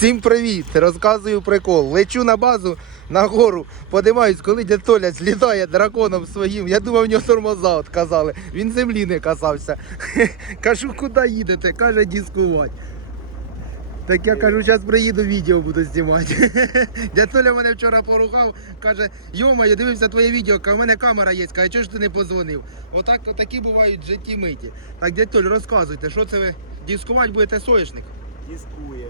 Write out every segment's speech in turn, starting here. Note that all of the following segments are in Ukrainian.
Всім привіт! Розказую прикол. Лечу на базу на гору, подиваюсь, коли дядь злітає драконом своїм. Я думав, в нього тормоза отказали. Він землі не касався. Кажу, куди їдете? Каже, дискувати. Так я кажу, зараз приїду, відео буду знімати. Дядь мене вчора поругав, каже, йомаю, дивився твоє відео, у мене камера є, каже, чого ж ти не позвонив? Отак, отакі бувають в житті миті. Так, дядь розказуйте, що це ви дискувати будете соєшник? Дискує.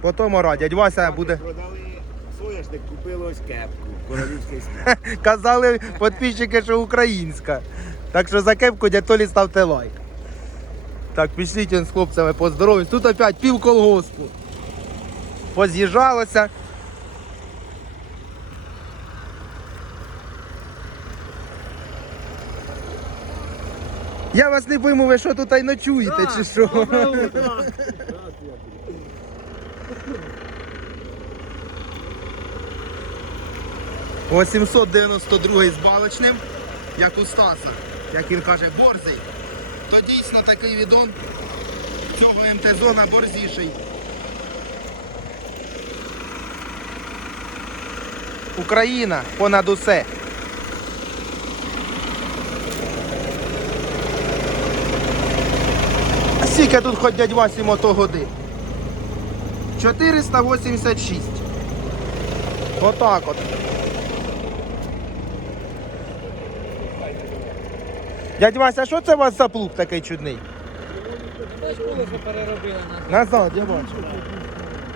Потім ора, дядь Вася буде. Продали соняшник, купили ось кепку. Королівський смак. Казали підписчики, що українська. Так що за кепку дядь Толі ставте лайк. Так, пішліть з хлопцями поздоровись. Тут опять пів колгоспу. Поз'їжджалося. Я вас не пойму, ви що тут й ночуєте, чи що? 892 з балочним, як у Стаса, як він каже, борзий. То дійсно такий відон цього МТ-зона борзіший. Україна понад усе. А скільки тут хоч дядь Васі мотогодин? 486. Отак от. Дядь Вася, що це у вас за плуг такий чудний? Переробили на Назад, я бачу.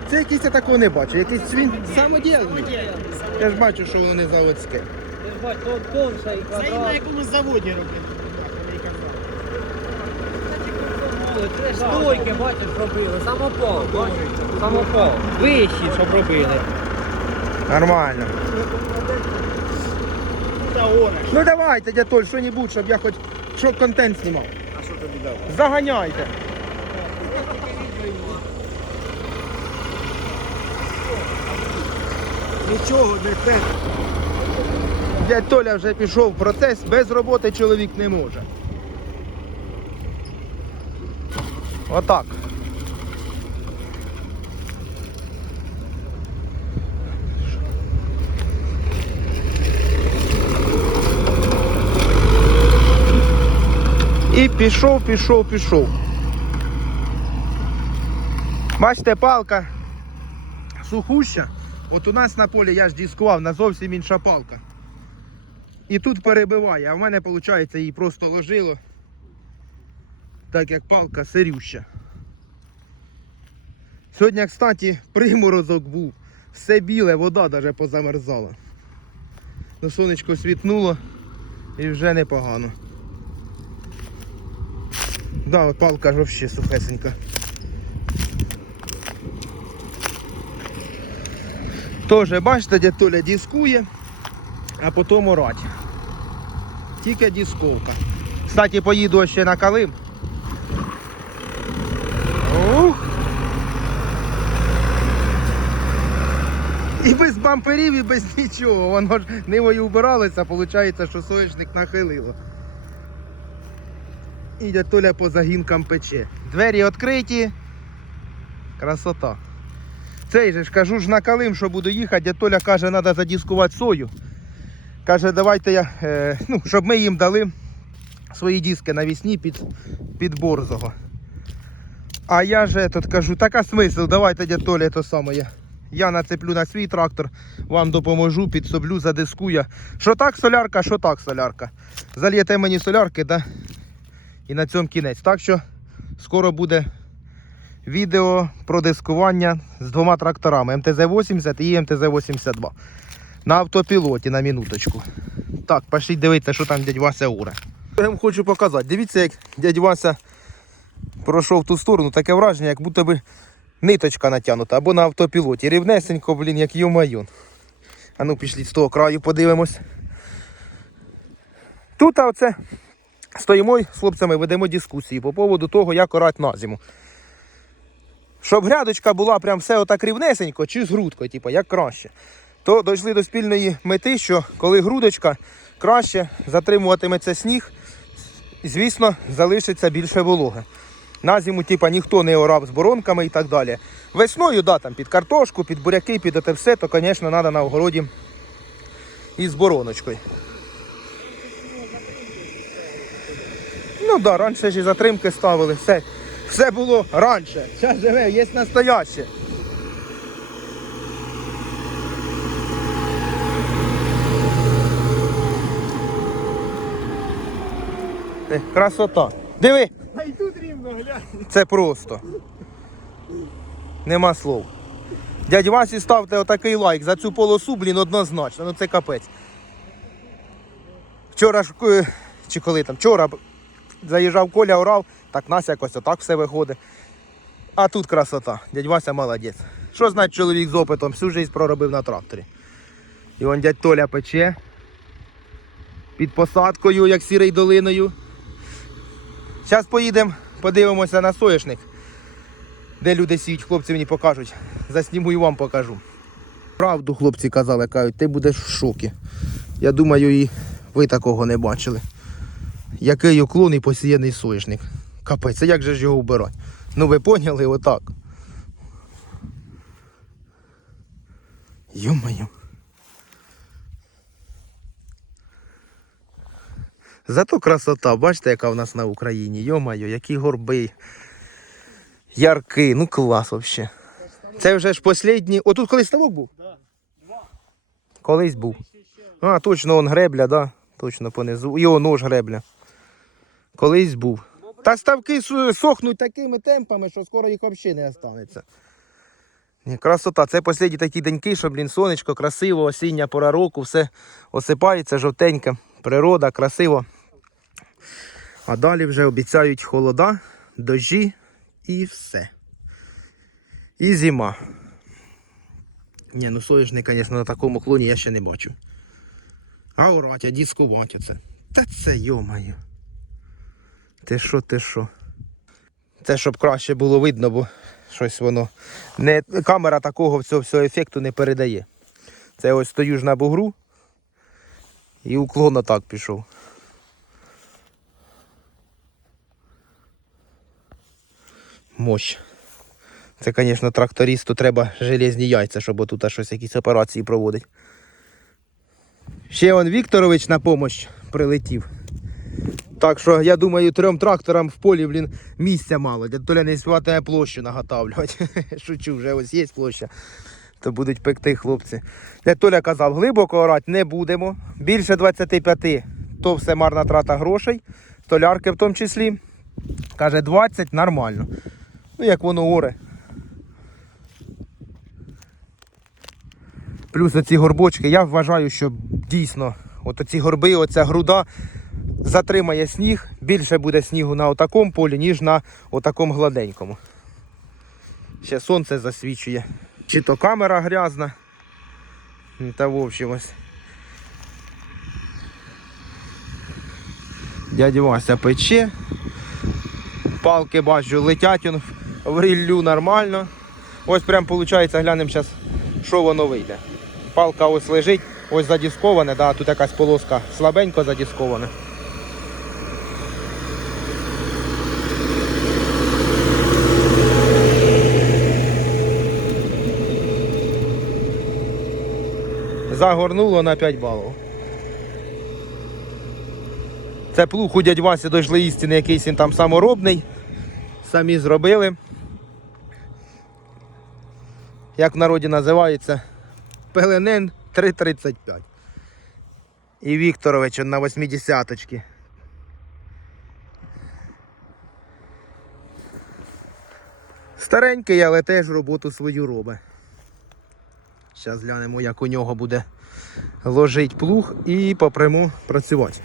Це якийсь я такого не бачу. Якийсь він самодільний. Я ж бачу, що воно не заводське. Ти ж бач, то тонша і Це і на квадрат. якомусь заводі робили. Це ж стойки, бачиш, робили. Самопал, бачиш? Самопал. Вищі, щоб робили. Нормально. Ну давайте, дядь що-небудь, щоб я хоч що контент знімав. А що тобі дав? Заганяйте. Нічого не те. Дядь Толя вже пішов в процес, без роботи чоловік не може. Отак. І пішов, пішов, пішов. Бачите, палка сухуща. От у нас на полі я ж дискував, на зовсім інша палка. І тут перебиває, а в мене, виходить, її просто ложило. Так як палка сирюща. Сьогодні, кстати, приморозок був. Все біле, вода навіть позамерзала. Ну, сонечко світнуло і вже непогано. Да, палка ж взагалі сухесенька. Тоже, бачите, дядь Толя дискує, а потім орать. Тільки дисковка. Кстати, поїду ще на Калим. Ух! І без бамперів, і без нічого. Воно ж нивою вбиралося, виходить, що соняшник нахилило. І дядь по загінкам пече. Двері відкриті. Красота. Цей же ж кажу ж на Калим, що буду їхати, дядь Толя каже, треба задіскувати сою. Каже, давайте я, е, ну, щоб ми їм дали свої диски навісні під, під борзого. А я же тут кажу, така смисл, давайте дядь Толя то саме. Я, я нацеплю на свій трактор, вам допоможу, підсоблю, задискую. Що так солярка, що так солярка. Зальєте мені солярки, да? і на цьому кінець. Так що скоро буде відео про дискування з двома тракторами МТЗ-80 і МТЗ-82. На автопілоті на минуточку. Так, пошліть дивитися, що там дядь Вася уре. Я вам хочу показати. Дивіться, як дядь Вася пройшов в ту сторону, таке враження, як будто би ниточка натягнута або на автопілоті. Рівнесенько, блін, як йомайон. А ну пішліть з того краю, подивимось. Тут а оце стоїмо з хлопцями ведемо дискусії по поводу того, як орати на зиму. Щоб грядочка була прям все отак рівнесенько чи з грудкою, типу, як краще. То дійшли до спільної мети, що коли грудочка краще затримуватиметься сніг, звісно, залишиться більше вологи. На зиму, типа, ніхто не орав з боронками і так далі. Весною, да, там під картошку, під буряки, під оте все, то, звісно, треба на огороді із бороночкою. Ну так, да, раніше ж і затримки ставили, все, все було раніше. Зараз живе, є настояще. Е, Красота. Диви, А й тут рівно глянь. Це просто. Нема слов. Дядь Васі ставте отакий лайк за цю полосу, блін, однозначно. Ну це капець. Вчора ж, е, чи коли там, вчора заїжджав Коля, орав, так нас якось отак все виходить. А тут красота. Дядь Вася молодець. Що значить чоловік з опитом, всю життя проробив на тракторі. І вон дядь Толя пече. Під посадкою, як сірий долиною. Зараз поїдемо, подивимося на соняшник, де люди сіють, хлопці мені покажуть. Засніму і вам покажу. Правду хлопці казали, кажуть, ти будеш в шокі. Я думаю, і ви такого не бачили. Який уклон і посіяний соняшник. Капець, а як же ж його вбирати? Ну ви поняли отак. Йо-моє. Зато красота, бачите, яка в нас на Україні. Йо-моє, які горби. Ярки, ну клас взагалі. Це вже ж останній. Отут колись ставок був? Да. Колись був. А, точно он гребля, да. Точно понизу. Його нож гребля. Колись був. Та ставки сохнуть такими темпами, що скоро їх взагалі не останеться. Ні, красота. Це останні такі деньки, що, блін, сонечко, красиво, осіння пора року, все осипається, жовтеньке, природа, красиво. А далі вже обіцяють холода, дощі і все. І зима. Ні, ну соняшник, звісно, на такому клоні я ще не бачу. А орать, а дискувати це. Та це йомаю. Ти що, ти що? Це щоб краще було видно, бо щось воно. Не, камера такого всього, всього ефекту не передає. Це ось стою ж на бугру і уклон отак пішов. Мощ. Це, звісно, трактористу треба железні яйця, щоб отут щось якісь операції проводить. Ще он Вікторович на помощь прилетів. Так що я думаю, трьом тракторам в полі, блін, місця мало. Толя не співатиме площу наготавлювати. Шучу, вже ось є площа. То будуть пекти хлопці. Дядь Толя казав, глибоко орати не будемо. Більше 25 то все марна трата грошей. Толярки в тому числі. Каже, 20 нормально. Ну, як воно оре. Плюс оці горбочки, я вважаю, що дійсно от оці горби, оця груда затримає сніг, більше буде снігу на отакому полі, ніж на отакому гладенькому. Ще сонце засвічує. Чи то камера грязна. Ну, Та в общем ось. Дядя Вася пече. Палки бачу, летять он в ріллю нормально. Ось прям виходить, глянемо зараз, що воно вийде. Палка ось лежить, ось задісковане, да, тут якась полоска слабенько задіскована. Загорнуло на 5 балів. Це плуг у дядь Васі дійшли істини, якийсь він там саморобний. Самі зробили. Як в народі називається? Пеленен 3,35. І Вікторович на 80-очки. Старенький, але теж роботу свою робить. Зараз глянемо, як у нього буде ложить плуг і попряму працювати.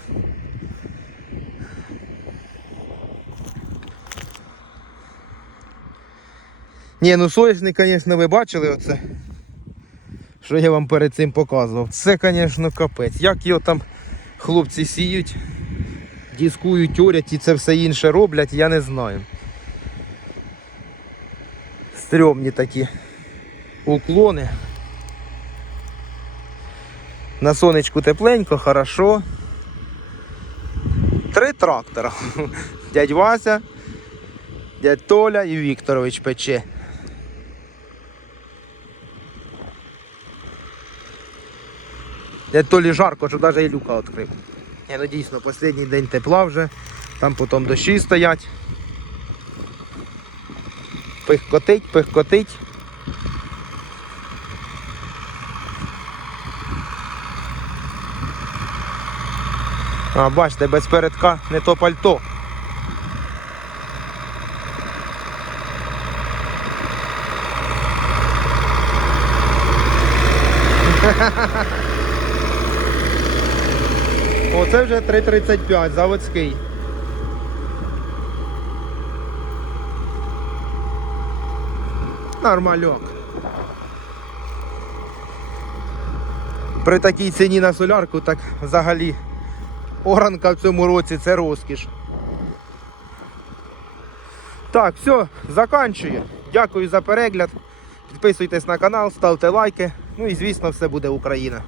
Ні, ну соняшник, звісно, ви бачили оце. Що я вам перед цим показував. Це, звісно, капець. Як його там хлопці сіють, дискують, орять і це все інше роблять, я не знаю. Стрьомні такі уклони. На сонечку тепленько, хорошо. Три трактора. Дядь Вася Дядь Толя і Вікторович пече. Дядь Толі жарко, що навіть і люка відкрив. Ні, ну дійсно, останній день тепла вже, там потім дощі стоять. Пихкотить, пихкотить. А, бачите, без передка не то пальто. Оце вже 3,35, заводський. Нормальок. При такій ціні на солярку, так взагалі оранка в цьому році це розкіш. Так, все, заканчую. Дякую за перегляд. Підписуйтесь на канал, ставте лайки. Ну і звісно, все буде Україна.